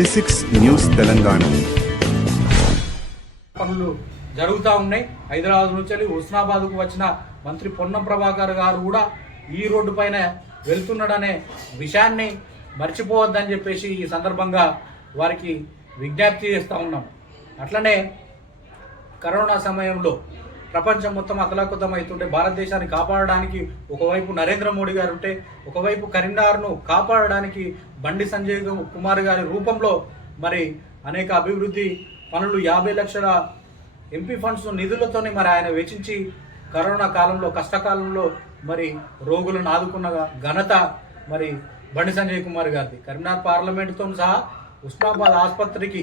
జెసిక్స్ news Telangana పనులు జరుగుతూ ఉన్నాయి. హైదరాబాద్ నుంచి హుస్నాబాద్కు వచ్చిన మంత్రి పొన్నం ప్రభాకర్ గారు కూడా ఈ రోడ్డు పైన వెళ్తున్నాడనే విషయాన్ని మర్చిపోవద్దని చెప్పేసి ఈ సందర్భంగా వారికి విజ్ఞప్తి చేస్తూ ఉన్నాం. అట్లనే కరోనా సమయంలో ప్రపంచం మొత్తం అతలాకుతం అవుతుంటే భారతదేశాన్ని కాపాడడానికి ఒకవైపు నరేంద్ర మోడీ గారు ఉంటే ఒకవైపు కరీంనగర్ను కాపాడడానికి బండి సంజయ్ కుమార్ గారి రూపంలో మరి అనేక అభివృద్ధి పనులు యాభై లక్షల ఎంపీ ఫండ్స్ నిధులతోనే మరి ఆయన వెచ్చించి కరోనా కాలంలో కష్టకాలంలో మరి రోగులను ఆదుకున్న ఘనత మరి బండి సంజయ్ కుమార్ గారిది. కరీంనగర్ పార్లమెంటుతో సహా ఉస్మాబాద్ ఆసుపత్రికి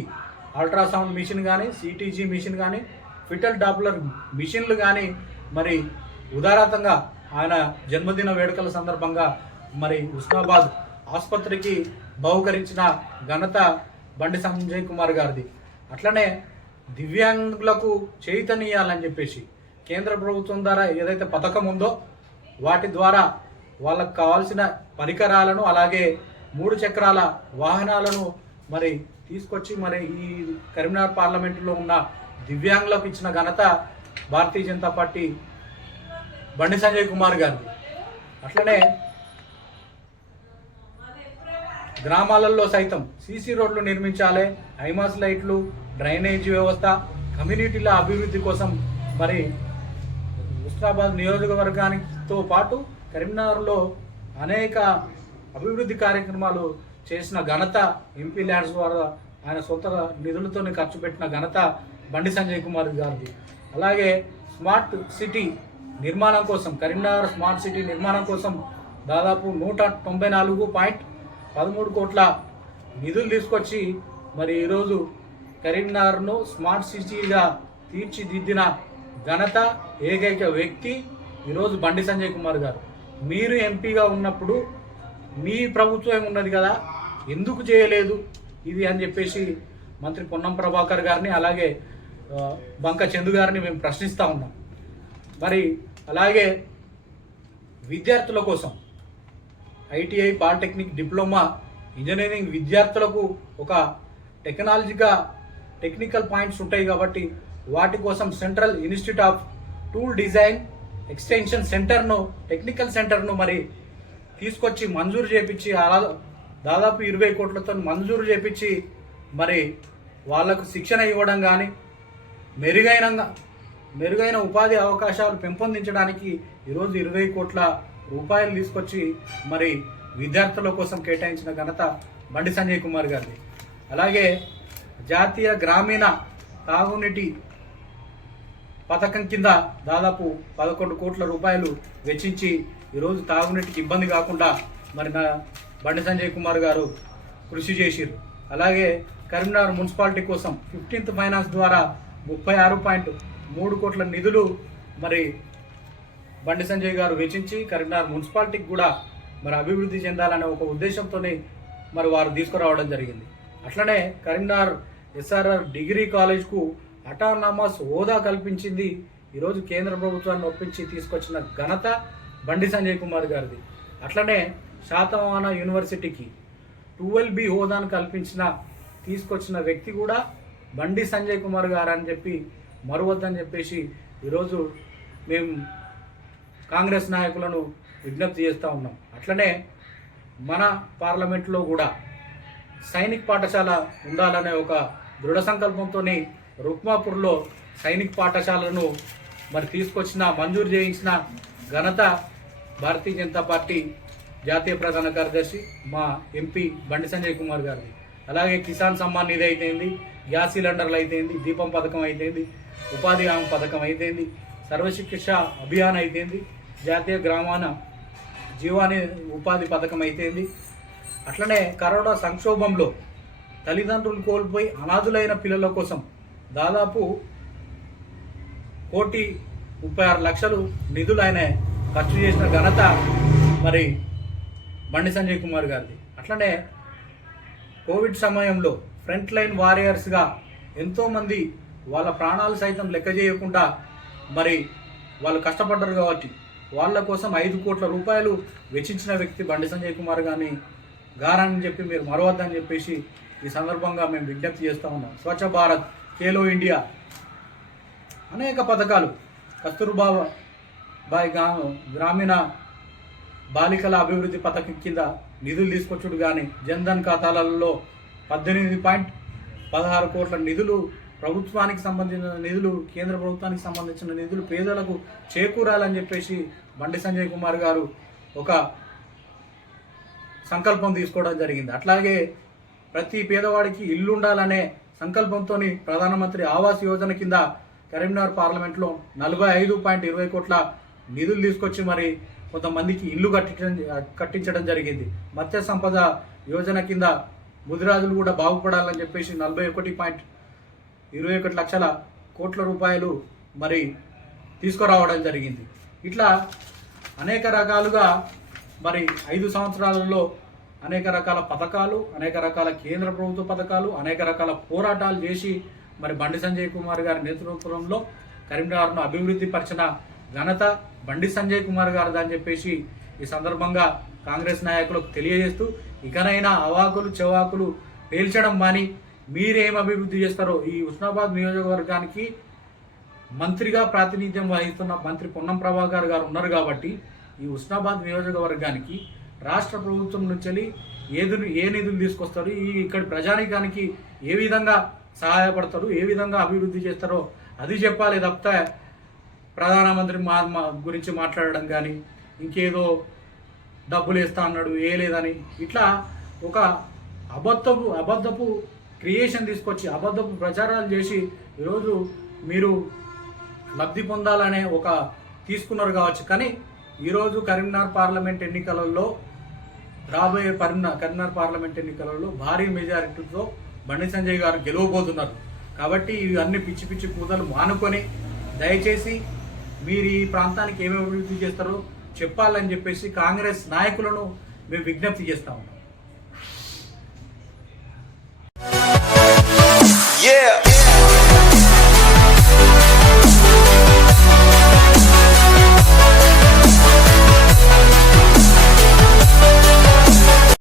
అల్ట్రాసౌండ్ మిషన్ కానీ సిటీజీ మిషన్ కానీ ఫిటల్ డాప్లర్ మిషన్లు కానీ మరి ఉదారతంగా ఆయన జన్మదిన వేడుకల సందర్భంగా మరి ఉస్మాబాద్ ఆసుపత్రికి బహుకరించిన ఘనత బండి సంజయ్ కుమార్ గారిది. అట్లనే దివ్యాంగులకు చైతన్యాలని చెప్పేసి కేంద్ర ప్రభుత్వం ద్వారా ఏదైతే పథకం ఉందో వాటి ద్వారా వాళ్ళకు కావాల్సిన పరికరాలను అలాగే మూడు చక్రాల వాహనాలను మరి తీసుకొచ్చి మరి ఈ కరీంనగర్ పార్లమెంటులో ఉన్న దివ్యాంగులకు ఇచ్చిన ఘనత భారతీయ జనతా పార్టీ బండి సంజయ్ కుమార్ గారిది. అట్లనే గ్రామాలలో సైతం సీసీ రోడ్లు నిర్మించాలి ఐమాస్ లైట్లు డ్రైనేజీ వ్యవస్థ కమ్యూనిటీల అభివృద్ధి కోసం మరి హుస్నాబాద్ నియోజకవర్గానితో పాటు కరీంనగర్లో అనేక అభివృద్ధి కార్యక్రమాలు చేసిన ఘనత ఎంపీ ల్యాండ్స్ ద్వారా ఆయన సొంత నిధులతోనే ఖర్చు పెట్టిన ఘనత బండి సంజయ్ కుమార్ గారిది. అలాగే స్మార్ట్ సిటీ నిర్మాణం కోసం కరీంనగర్ స్మార్ట్ సిటీ నిర్మాణం కోసం దాదాపు నూట తొంభై నాలుగు పాయింట్ పదమూడు కోట్ల నిధులు తీసుకొచ్చి మరి ఈరోజు కరీంనగర్ను స్మార్ట్ సిటీగా తీర్చిదిద్దిన ఘనత ఏకైక వ్యక్తి ఈరోజు బండి సంజయ్ కుమార్ గారు. మీరు ఎంపీగా ఉన్నప్పుడు మీ ప్రభుత్వం ఉన్నది కదా ఎందుకు చేయలేదు? ఇది అని చెప్పేసి మంత్రి పొన్నం ప్రభాకర్ గారిని అలాగే బంక చందు గారిని మేము ప్రశ్నిస్తూ ఉన్నాం. మరి అలాగే విద్యార్థుల కోసం ఐటీఐ పాలిటెక్నిక్ డిప్లొమా ఇంజనీరింగ్ విద్యార్థులకు ఒక టెక్నాలజీగా టెక్నికల్ పాయింట్స్ ఉంటాయి కాబట్టి వాటి కోసం central institute of tool design extension సెంటర్ను టెక్నికల్ సెంటర్ను మరి తీసుకొచ్చి మంజూరు చేపించి అలా దాదాపు ఇరవై కోట్లతో మంజూరు చేపించి మరి వాళ్ళకు శిక్షణ ఇవ్వడం కానీ మెరుగైన మెరుగైన ఉపాధి అవకాశాలు పెంపొందించడానికి ఈరోజు ఇరవై కోట్ల రూపాయలు తీసుకొచ్చి మరి విద్యార్థుల కోసం కేటాయించిన ఘనత బండి సంజయ్ కుమార్ గారిది. అలాగే జాతీయ గ్రామీణ తాగునీటి పథకం కింద దాదాపు పదకొండు కోట్ల రూపాయలు వెచ్చించి ఈరోజు తాగునీటికి ఇబ్బంది కాకుండా మరి నా బండి సంజయ్ కుమార్ గారు కృషి చేసిర్రు. అలాగే కరీంనగర్ మున్సిపాలిటీ కోసం ఫిఫ్టీన్త్ ఫైనాన్స్ ద్వారా ముప్పై ఆరు పాయింట్ మూడు కోట్ల నిధులు మరి బండి సంజయ్ గారు వెచ్చించి కరీంనగర్ మున్సిపాలిటీకి కూడా మరి అభివృద్ధి చెందాలనే ఒక ఉద్దేశంతోనే మరి వారు తీసుకురావడం జరిగింది. అట్లనే కరీంనగర్ ఎస్ఆర్ఆర్ డిగ్రీ కాలేజ్కు అటానమస్ హోదా కల్పించింది. ఈరోజు కేంద్ర ప్రభుత్వాన్ని ఒప్పించి తీసుకొచ్చిన ఘనత బండి సంజయ్ కుమార్ గారిది. అట్లనే శాతవాహన యూనివర్సిటీకి ట్వెల్వ్ బి హోదాను కల్పించిన తీసుకొచ్చిన వ్యక్తి కూడా బండి సంజయ్ కుమార్ గారు అని చెప్పి మరువద్దని చెప్పేసి ఈరోజు మేము కాంగ్రెస్ నాయకులను విజ్ఞప్తి చేస్తూ ఉన్నాం. అట్లనే మన పార్లమెంట్లో కూడా సైనిక్ పాఠశాల ఉండాలనే ఒక దృఢ సంకల్పంతో రుక్మాపూర్లో సైనిక్ పాఠశాలను మరి తీసుకొచ్చిన మంజూరు చేయించిన ఘనత భారతీయ జనతా పార్టీ జాతీయ ప్రధాన కార్యదర్శి మా ఎంపీ బండి సంజయ్ కుమార్ గారిది. అలాగే కిసాన్ సమ్మాన్ నిధి అయితేంది గ్యాస్ సిలిండర్లు అయితేంది దీపం పథకం అయితేంది ఉపాధి హామీ పథకం అయితేంది సర్వశిక్ష అభియాన్ అయితేంది జాతీయ గ్రామాన జీవాని ఉపాధి పథకం అయితేంది. అట్లనే కరోనా సంక్షోభంలో తల్లిదండ్రులు కోల్పోయి అనాథులైన పిల్లల కోసం దాదాపు కోటి ముప్పై ఆరు లక్షలు నిధులు ఆయన ఖర్చు చేసిన ఘనత మరి బండి సంజయ్ కుమార్ గారిది. అట్లనే కోవిడ్ సమయంలో ఫ్రంట్ లైన్ వారియర్స్గా ఎంతోమంది వాళ్ళ ప్రాణాలు సైతం లెక్క చేయకుండా మరి వాళ్ళు కష్టపడ్డారు కాబట్టి వాళ్ళ కోసం ఐదు కోట్ల రూపాయలు వెచ్చించిన వ్యక్తి బండి సంజయ్ కుమార్ గారిని గారని చెప్పి మీరు మరవద్దని చెప్పేసి ఈ సందర్భంగా మేము విజ్ఞప్తి చేస్తూ ఉన్నాం. స్వచ్ఛ భారత్ ఖేలో ఇండియా అనేక పథకాలు. కస్తూర్బా బాయ్ గ్రామీణ బాలికల అభివృద్ధి పథకం కింద నిధులు తీసుకొచ్చుడు కానీ జన్ధన్ ఖాతాలలో పద్దెనిమిది పాయింట్ పదహారు కోట్ల నిధులు ప్రభుత్వానికి సంబంధించిన నిధులు కేంద్ర ప్రభుత్వానికి సంబంధించిన నిధులు పేదలకు చేకూరాలని చెప్పేసి బండి సంజయ్ కుమార్ గారు ఒక సంకల్పం తీసుకోవడం జరిగింది. అట్లాగే ప్రతి పేదవాడికి ఇల్లు ఉండాలనే సంకల్పంతో ప్రధానమంత్రి ఆవాస్ యోజన కింద కరీంనగర్ పార్లమెంట్లో నలభై ఐదు పాయింట్ ఇరవై కోట్ల నిధులు తీసుకొచ్చి మరి కొంతమందికి ఇల్లు కట్టించడం కట్టించడం జరిగింది. మత్స్య సంపద యోజన కింద ముదిరాజులు కూడా బాగుపడాలని చెప్పేసి నలభై ఒకటి పాయింట్ ఇరవై ఒకటి లక్షల కోట్ల రూపాయలు మరి తీసుకురావడం జరిగింది. ఇట్లా అనేక రకాలుగా మరి ఐదు సంవత్సరాలలో అనేక రకాల పథకాలు అనేక రకాల కేంద్ర ప్రభుత్వ పథకాలు అనేక రకాల పోరాటాలు చేసి మరి బండి సంజయ్ కుమార్ గారి నేతృత్వంలో కరీంనగర్ను అభివృద్ధి పరిచిన ఘనత బండి సంజయ్ కుమార్ గారిది అని చెప్పేసి ఈ సందర్భంగా కాంగ్రెస్ నాయకులకు తెలియజేస్తూ ఇకనైనా అవాకులు చెవాకులు పేల్చడం మాని మీరేం అభివృద్ధి చేస్తారో ఈ ఉస్నాబాద్ నియోజకవర్గానికి మంత్రిగా ప్రాతినిధ్యం వహిస్తున్న మంత్రి పొన్నం ప్రభాకర్ గారు ఉన్నారు కాబట్టి ఈ ఉస్నాబాద్ నియోజకవర్గానికి రాష్ట్ర ప్రభుత్వం నుంచి ఏది ఏ నిధులు తీసుకొస్తారు ఈ ఇక్కడ ప్రజానికానికి ఏ విధంగా సహాయపడతారు ఏ విధంగా అభివృద్ధి చేస్తారో అది చెప్పాలి తప్ప ప్రధానమంత్రి మా మా గురించి మాట్లాడడం కానీ ఇంకేదో డబ్బులు వేస్తా అన్నాడు వేయలేదని. లేదని ఇట్లా ఒక అబద్ధపు అబద్ధపు క్రియేషన్ తీసుకొచ్చి అబద్ధపు ప్రచారాలు చేసి ఈరోజు మీరు లబ్ధి పొందాలనే ఒక తీసుకున్నారు కావచ్చు. కానీ ఈరోజు కరీంనగర్ పార్లమెంట్ ఎన్నికలలో రాబోయే పరిణ కరీంనగర్ పార్లమెంట్ ఎన్నికలలో భారీ మెజారిటీతో బండి సంజయ్ గారు గెలవబోతున్నారు. కాబట్టి ఇవన్నీ పిచ్చి పిచ్చి కూతలు మానుకొని దయచేసి మీరు ఈ ప్రాంతానికి ఏమేమి అభివృద్ధి చేస్తారో చెప్పాలని చెప్పేసి కాంగ్రెస్ నాయకులను మేము విజ్ఞప్తి చేస్తా ఉన్నాం.